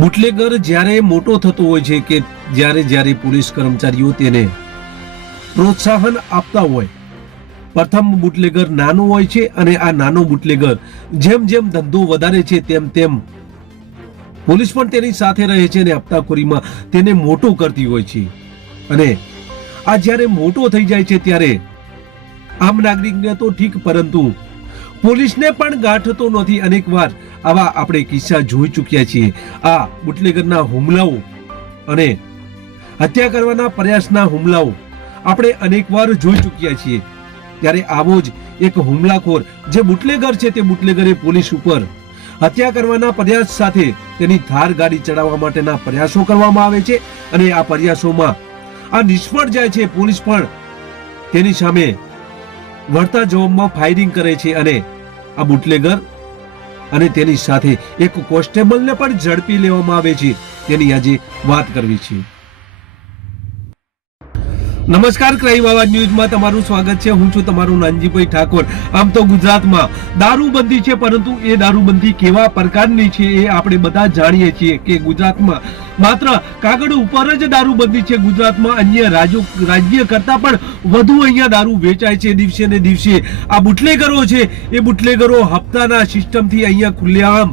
Bootlegger જ્યારે મોટો થતો હોય છે કે જ્યારે જ્યારે પોલીસ કર્મચારીઓ તેને પ્રોત્સાહન આપતા હોય, પ્રથમ બુટલેગર નાનો હોય છે અને આ નાનો બુટલેગર જેમ જેમ ધંધો વધારે છે તેમ તેમ પોલીસ પણ તેની સાથે રહે છે અને હપ્તાખોરીમાં તેને મોટો કરતી હોય છે. અને આ જ્યારે મોટો થઈ જાય છે ત્યારે આમ નાગરિકને તો ઠીક, પરંતુ પોલીસને પણ ગાંઠતો નથી. અનેકવાર આવા આપણે કિસ્સા જોઈ ચૂક્યા છીએ. આ બુટલેગરના હુમલાઓ અને હત્યા કરવાના પ્રયાસના હુમલાઓ આપણે અનેકવાર જોઈ ચૂક્યા છીએ. ત્યારે આવો જ એક હુમલાખોર જે બુટલેગર છે તે બુટલેગરે પોલીસ ઉપર હત્યા કરવાના પ્રયાસ સાથે તેની ધાર ગાડી ચડાવવા માટેના પ્રયાસો કરવામાં આવે છે અને આ પ્રયાસોમાં આ નિષ્ફળ જાય છે પોલીસ પણ. તેની સામે વળતા જવાબમાં ફાયરિંગ કરે છે અને આ બુટલેગર અને તેની સાથે એક કોન્સ્ટેબલને પણ ઝડપી લેવામાં આવે છે. તેની આજે વાત કરવી છે. નમસ્કાર, ક્રાઇમ આવાજ ન્યૂઝમાં તમારું સ્વાગત છે. હું છું તમારું નાનજીભાઈ ઠાકોર. આમ તો ગુજરાતમાં દારૂબંધી છે, પરંતુ એ દારૂબંધી કેવા પ્રકારની છે એ આપણે બધા જાણીએ છીએ કે ગુજરાતમાં માત્ર કાગળ ઉપર જ દારૂબંધી છે. ગુજરાતમાં અન્ય રાજ્યો, રાજ્ય કરતા પણ વધુ અહીંયા દારૂ વેચાય છે દિવસે ને દિવસે. આ બુટલેગરો છે, એ બુટલેગરો હપ્તાના સિસ્ટમથી અહીંયા ખુલ્લેઆમ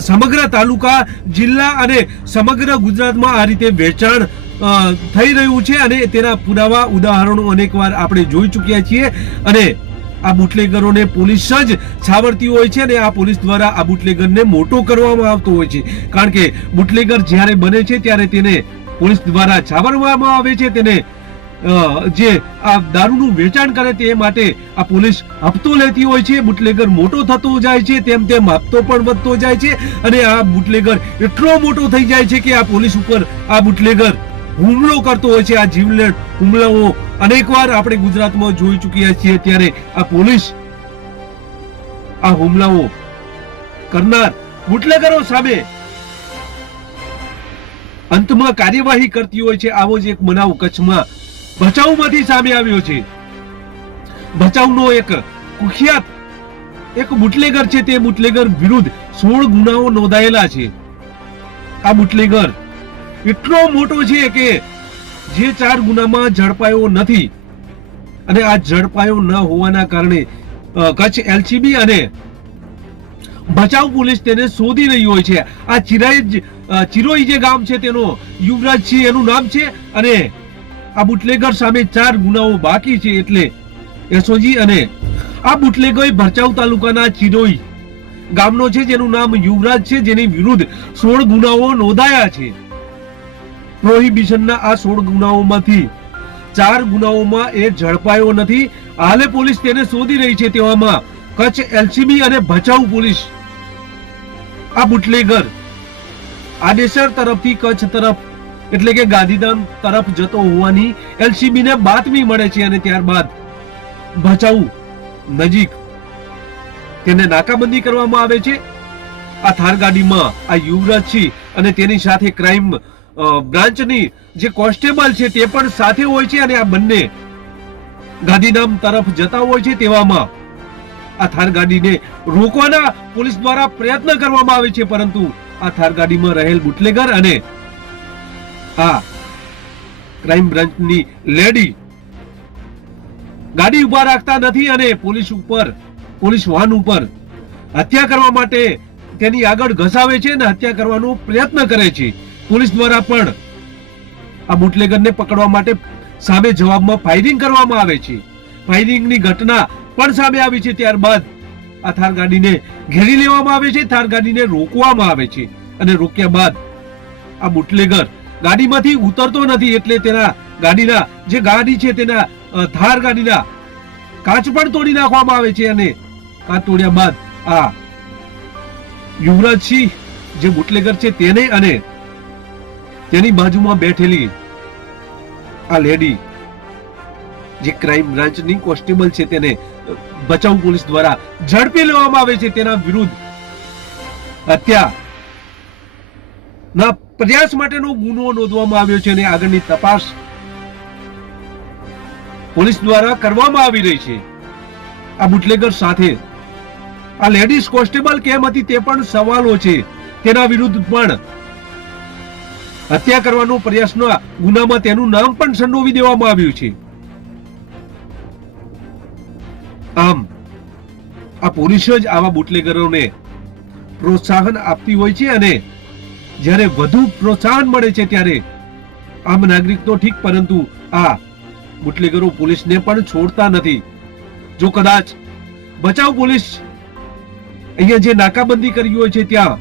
સમગ્ર તાલુકા, જિલ્લા અને સમગ્ર ગુજરાતમાં આ રીતે વેચાણ થઈ રહ્યું છે અને તેના પુરાવા ઉદાહરણો અનેકવાર આપણે જોઈ ચૂક્યા છીએ અને આ બુટલેગરોને પોલીસ જ છાવરતી હોય છે અને આ પોલીસ દ્વારા આ બુટલેગરને મોટો કરવામાં આવતો હોય છે. કારણ કે બુટલેગર જ્યારે બને છે ત્યારે તેને પોલીસ દ્વારા છાવરવામાં આવે છે. તેને જે આ દારૂનું વેચાણ કરે તે માટે આ પોલીસ હપ્તો લેતી હોય છે. બુટલેગર મોટો થતો જાય છે, તેમ તેમ હપ્તો પણ વધતો જાય છે અને આ બુટલેગર એટલો મોટો થઈ જાય છે કે આ પોલીસ ઉપર આ બુટલેગર હુમલો કરતો હોય છે આ જીવલેણ હુમલાઓ. અનેકવાર આપણે ગુજરાતમાં જોઈ ચૂક્યા છીએ ત્યારે આ પોલીસ આ હુમલાઓ કરનાર બુટલેગરો સામે અંતમાં કાર્યવાહી કરતી હોય છે. આવો જ એક બનાવ કચ્છમાં ભચાઉમાંથી સામે આવ્યો છે. ભચાઉનો એક કુખ્યાત એક બુટલેગર છે. તે બુટલેગર વિરુદ્ધ સોળ ગુનાઓ નોંધાયેલા છે. આ બુટલેગર એટલો મોટો છે કે જે ચાર ગુનામાં ઝડપાયો નથી. અને આ ઝડપાયો ન હોવાના કારણે કચ્છ એલસીબી અને ભચાઉ પોલીસ તેને શોધી રહી હોય છે. આ ચિરાઈ ચિરોઈ જે ગામ છે તેનો યુવરાજ સિંહ એનું નામ છે અને આ બુટલેગર સામે ચાર ગુનાઓ બાકી છે એટલે એસઓજી અને આ બુટલેગર ભચાઉ તાલુકાના ચિરોઈ ગામનો છે, જેનું નામ યુવરાજ છે, જેની વિરુદ્ધ સોળ ગુનાઓ નોંધાયા છે. પ્રોહિબિશનના આ સોળ ગુનાઓમાંથી ચાર ગુનાઓમાં એ ઝડપાયો નથી. હાલે પોલીસ તેને શોધી રહી છે તેવામાં કચ્છ એલસીબી અને ભચાઉ પોલીસ. આ બુટલેગર આડેસર તરફથી કચ્છ તરફ, એટલે કે ગાંધીધામ તરફ જતો હોવાની એલસીબી ને બાતમી મળે છે અને ત્યારબાદ ભચાઉ નજીક તેને નાકાબંધી કરવામાં આવે છે. આ થાર ગાડીમાં આ યુવરાજ સિંહ અને તેની સાથે ક્રાઇમ બ્રાન્ચની જે કોન્સ્ટેબલ છે તે પણ સાથે હોય છે અને આ બંને ગાંધીધામ તરફ જતા હોય છે તેવામાં. આ થાર ગાડીને રોકવાના પોલીસ દ્વારા પ્રયત્ન કરવામાં આવે છે, પરંતુ આ થાર ગાડીમાં રહેલ બુટલેગર અને આ ક્રાઇમ બ્રાન્ચની લેડી ગાડી ઊભા રાખતા નથી અને પોલીસ ઉપર, પોલીસ વાહન ઉપર હત્યા કરવા માટે તેની આગળ ઘસાવે છે અને હત્યા કરવાનો પ્રયત્ન કરે છે. પોલીસ દ્વારા પણ આ બુટલેગરને પકડવા માટે સામે જવાબમાં ફાયરિંગ કરવામાં આવે છે. ફાયરિંગની ઘટના પણ સામે આવી છે ત્યારબાદ આ થાર ગાડીને ઘેરી લેવામાં આવે છે, થાર ગાડીને રોકવામાં આવે છે અને રોક્યા બાદ આ બુટલેગર ગાડીમાંથી ઉતરતો નથી એટલે તેના ગાડીના જે ગાડી છે તેના ધાર ગાડીના કાચ પણ તોડી નાખવામાં આવે છે અને કાચ તોડ્યા બાદ આ યુવરાજસિંહ જે બુટલેગર છે તેને અને તેની બાજુમાં બેઠેલી આ લેડી જે ક્રાઇમ બ્રાન્ચની કોન્સ્ટેબલ છે તેને બચાવ પોલીસ દ્વારા ઝડપી લેવામાં આવે છે તેના વિરુદ્ધ હત્યા પ્રયાસ માટેનો ગુનો નોંધવામાં આવ્યો છે અને આગળની તપાસ પોલીસ દ્વારા કરવામાં આવી રહી છે. આ બુટલેગર સાથે આ લેડીઝ કોન્સ્ટેબલ કેમ હતી તે પણ સવાલો છે. તેના વિરુદ્ધ પણ હત્યા કરવાનો પ્રયાસના ગુનામાં તેનું નામ પણ સંડોવી દેવામાં આવ્યું છે. આમ, આ પોલીસ જ આવા બુટલેગરોને પ્રોત્સાહન આપતી હોય છે અને જ્યારે વધુ પ્રોત્સાહન મળે છે ત્યારે આમ નાગરિક તો ઠીક, પરંતુ આ બુટલેગરો પોલીસને પણ છોડતા નથી. જો કદાચ બચાવ પોલીસ અહીંયા જે નાકાબંધી કરી હોય છે, ત્યાં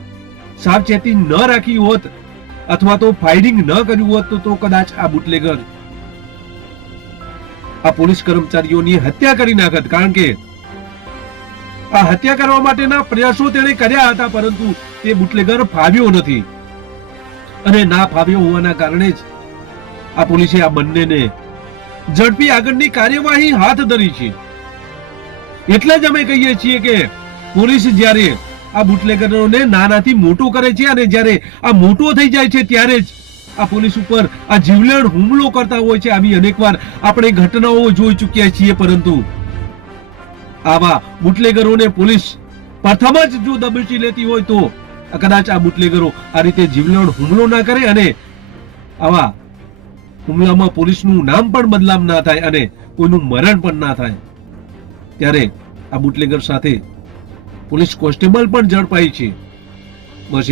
સાવચેતી ન રાખી હોત અથવા તો ફાયરિંગ ન કર્યું હોત તો- કદાચ આ બુટલેગર આ પોલીસ કર્મચારીઓની હત્યા કરી નાખત. કારણ કે આ હત્યા કરવા માટેના પ્રયાસો તેણે કર્યા હતા, પરંતુ તે બુટલેગર ફાવ્યો નથી. અને ના ફાવ્યો હોવાના કારણે જ આ પોલીસે આ બંનેને ઝડપી આગળની કાર્યવાહી હાથ ધરી છે. એટલે જ અમે કહીએ છીએ કે પોલીસ જ્યારે આ બુટલેગરોને નાનાથી મોટો કરે છે અને જ્યારે આ મોટો થઈ જાય છે ત્યારે જ આ પોલીસ ઉપર આ જીવલેણ હુમલો કરતા હોય છે આવી અનેકવાર આપણે ઘટનાઓ જોઈ ચૂક્યા છીએ, પરંતુ આવા બુટલેગરોને પોલીસ પ્રથમ જ જો દબોચી લેતી હોય તો કદાચ આ બુટલેગરો આ રીતે જીવલેણ હુમલો ના કરે અને આવા હુમલામાં પોલીસનું નામ પણ બદલામ ના થાય અને કોઈનું મરણ પણ ના થાય. ત્યારે આ બુટલેગર સાથે પોલીસ કોન્સ્ટેબલ પણ ઝડપાઈ છે. બસ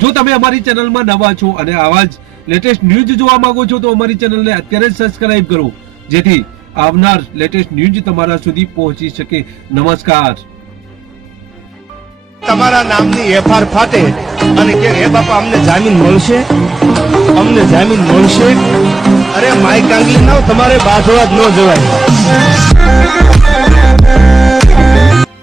જો. તમે અમારી ચેનલમાં નવા છો અને આવા જ લેટેસ્ટ ન્યૂઝ જોવા માંગો છો, તો અમારી ચેનલને અત્યારે જ સબસ્ક્રાઇબ કરો. જેથી આવનાર લેટેસ્ટ ન્યૂઝ તમારા સુધી પહોંચી શકે. નમસ્કાર. તમારા નામની એફઆર ફાટે અને કે હે બાપા, અમને જામીન મળશે? અમને જામીન મળશે? અરે માય કાંગલી ના, તમારે બાજવા જ ન જવાય.